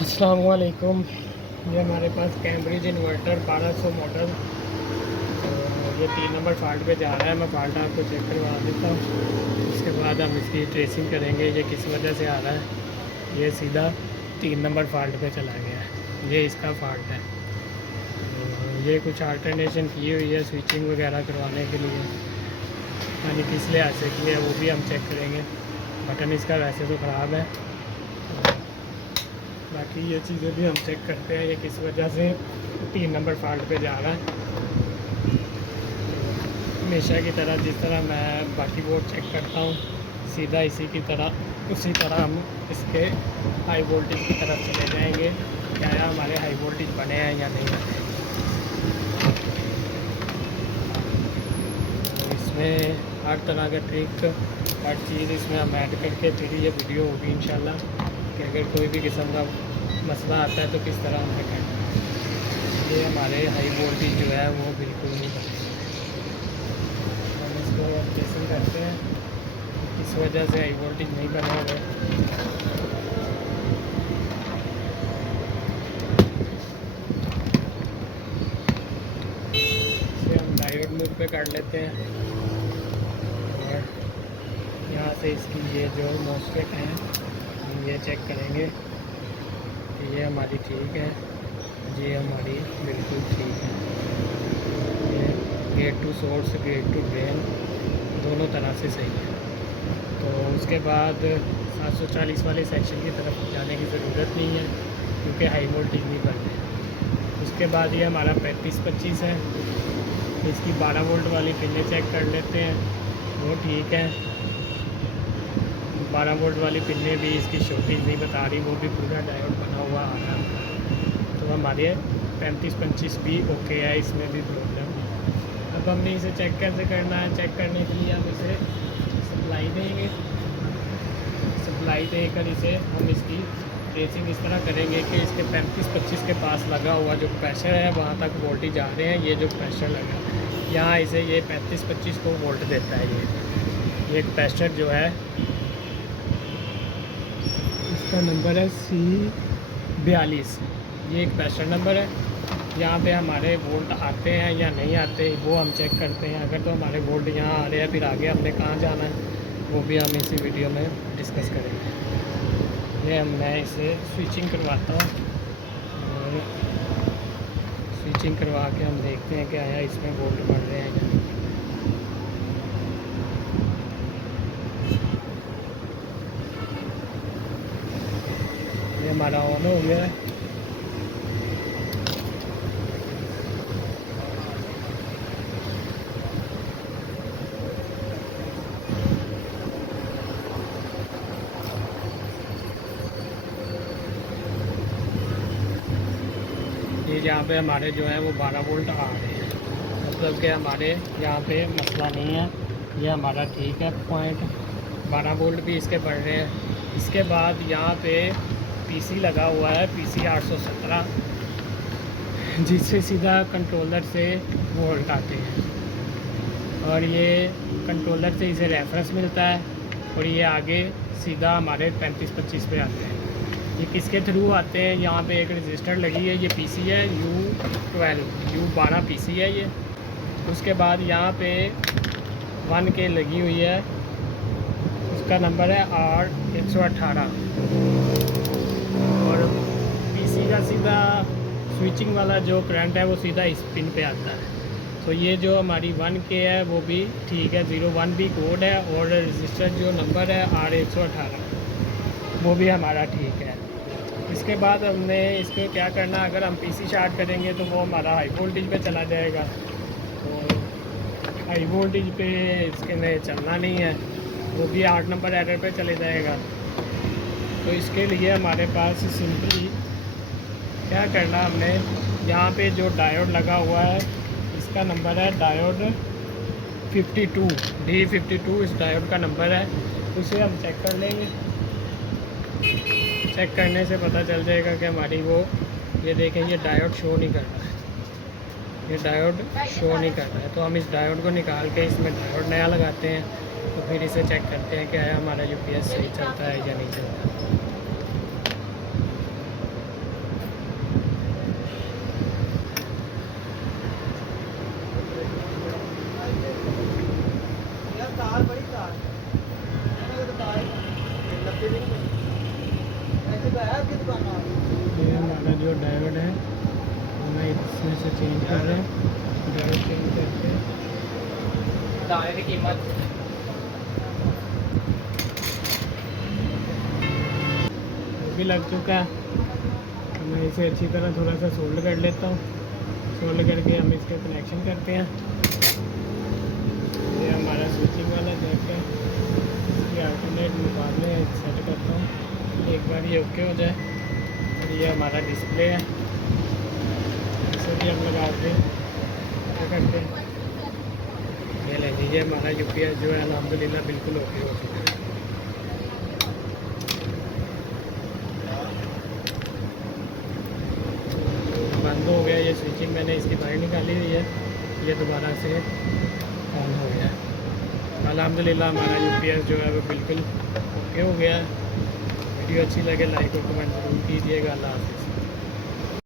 अस्सलाम वालेकुम। ये हमारे पास कैम्ब्रिज इन्वर्टर 1200 मॉडल, ये 3 नंबर फॉल्ट पे जा रहा है। मैं फॉल्ट आपको चेक करवा देता हूँ, उसके बाद हम इसकी ट्रेसिंग करेंगे ये किस वजह से आ रहा है। ये सीधा 3 नंबर फॉल्ट पे चला गया है, ये इसका फॉल्ट है। ये कुछ अल्टरनेशन की हुई है स्विचिंग वगैरह करवाने के लिए, यानी किस लिहाज से की है वो भी हम चेक करेंगे। बटन इसका वैसे तो ख़राब है, बाकी ये चीज़ें भी हम चेक करते हैं ये किस वजह से 3 नंबर फॉल्ट पे जा रहा है। हमेशा की तरह जिस तरह मैं बाकी बोर्ड चेक करता हूँ, सीधा इसी की तरह उसी तरह हम इसके हाई वोल्टेज की तरफ चले जाएंगे, क्या हमारे हाई वोल्टेज बने हैं या नहीं बने। तो इसमें हर तरह का ट्रिक, हर चीज़ इसमें हम ऐड करके फिर ये वीडियो होगी इंशाल्लाह कि अगर कोई भी किस्म का मसला आता है तो किस तरह हमें करना है। ये हमारे हाई वोल्टेज जो है वो बिल्कुल नहीं बने, हम इसको टेस्टिंग करते हैं किस वजह से हाई वोल्टेज नहीं बने हुए। इसे हम डायोड मूव पे कर लेते हैं और यहाँ से इसकी ये जो मॉसफेट है हम ये चेक करेंगे कि ये हमारी ठीक है, ये हमारी बिल्कुल ठीक है। ये gate to source, gate to drain दोनों तरह से सही है। तो उसके बाद 740 वाले सेक्शन की तरफ जाने की ज़रूरत नहीं है क्योंकि हाई वोल्टेज नहीं बन रहे। उसके बाद ये हमारा 3525 है, इसकी 12 वोल्ट वाली पिनें चेक कर लेते हैं, वो ठीक है। 12 वोल्ट वाली पिनें भी इसकी शॉर्टेज नहीं बता रही, वो भी पूरा डायोड बना हुआ आ रहा है। तो हमारे 3525 भी ओके है, इसमें भी प्रॉब्लम है। अब हमने इसे चेक कैसे करना है, चेक करने के लिए हम इसे सप्लाई देंगे। सप्लाई देकर इसे हम इसकी ट्रेसिंग इस तरह करेंगे कि इसके 3525 के पास लगा हुआ जो प्रेशर है वहाँ तक वोल्टेज आ रहे हैं। ये जो प्रेशर लगा यहाँ इसे ये 3525 को वोल्ट देता है। ये एक प्रेशर जो है इसका नंबर है C42, ये एक प्रेशर नंबर है। यहाँ पे हमारे वोल्ट आते हैं या नहीं आते वो हम चेक करते हैं। अगर तो हमारे वोल्ट यहाँ आ रहे हैं फिर आगे हमने कहाँ जाना है वो भी हम इसी वीडियो में डिस्कस करेंगे। ये मैं इसे स्विचिंग करवाता हूँ और स्विचिंग करवा के हम देखते हैं कि आया इसमें वोल्ट बढ़ रहे हैं या नहीं। ये हमारा ऑन हो गया है। ये यहाँ पे हमारे जो है वो 12 वोल्ट आ रहे हैं, मतलब कि हमारे यहाँ पे मसला नहीं है, ये हमारा ठीक है पॉइंट। 12 वोल्ट भी इसके बढ़ रहे हैं। इसके बाद यहाँ पे पीसी लगा हुआ है, PC 817, जिससे सीधा कंट्रोलर से वोल्ट आते हैं और ये कंट्रोलर से इसे रेफरेंस मिलता है और ये आगे सीधा हमारे 3525 पे आते हैं। ये किसके थ्रू आते हैं, यहाँ पे एक रजिस्टर लगी है, ये PC है U12 PC है ये। उसके बाद यहाँ पे 1K लगी हुई है, उसका नंबर है R118 और PC का सीधा स्विचिंग वाला जो करंट है वो सीधा इस पिन पे आता है। तो ये जो हमारी 1K है वो भी ठीक है, 01 भी कोड है और रजिस्टर जो नंबर है R118 वो भी हमारा ठीक है। इसके बाद हमने इसको क्या करना, अगर हम PC स्टार्ट करेंगे तो वो हमारा हाई वोल्टेज पे चला जाएगा, तो हाई वोल्टेज पे इसके में चलना नहीं है, वो भी 8 नंबर एरर पे चले जाएगा। तो इसके लिए हमारे पास सिंपली क्या करना, हमने यहाँ पे जो डायोड लगा हुआ है इसका नंबर है डायोड 52 D52, इस डायोड का नंबर है, उसे हम चेक कर लेंगे। चेक करने से पता चल जाएगा कि हमारी वो, ये देखें ये डायोड शो नहीं कर रहा है, ये डायोड शो नहीं कर रहा है। तो हम इस डायोड को निकाल के इसमें डायोड नया लगाते हैं, तो फिर इसे चेक करते हैं कि हमारा UPS सही चलता है या नहीं चलता। ये हमारा जो डायोड है वो मैं इसमें से चेंज कर रहे हैं। डायोड चेंज करके दाने की कीमत वो भी लग चुका है। तो मैं इसे अच्छी तरह थोड़ा सा सोल्ड कर लेता हूँ। सोल्ड करके हम इसके कनेक्शन करते हैं। ये हमारा स्विचिंग वाला जैक है, इसकी अल्टरनेट मुकाबले सेट करता हूँ। एक बार ये ओके हो जाए और ये हमारा डिस्प्ले है, इसे भी हम लगा के क्या करते हैं, ये ले लीजिए। हमारा यूपीएस जो है अल्हम्दुलिल्लाह बिल्कुल ओके हो चुका है। बंद हो गया ये स्विचिंग, मैंने इसकी बाहर निकाली हुई है, ये दोबारा से ऑन हो गया है। अल्हम्दुलिल्लाह हमारा यूपीएस जो है वो बिल्कुल ओके हो गया है। वीडियो अच्छी लगे लाइक और कमेंट ज़रूर कीजिएगा। अल्लाह हाफ़िज़।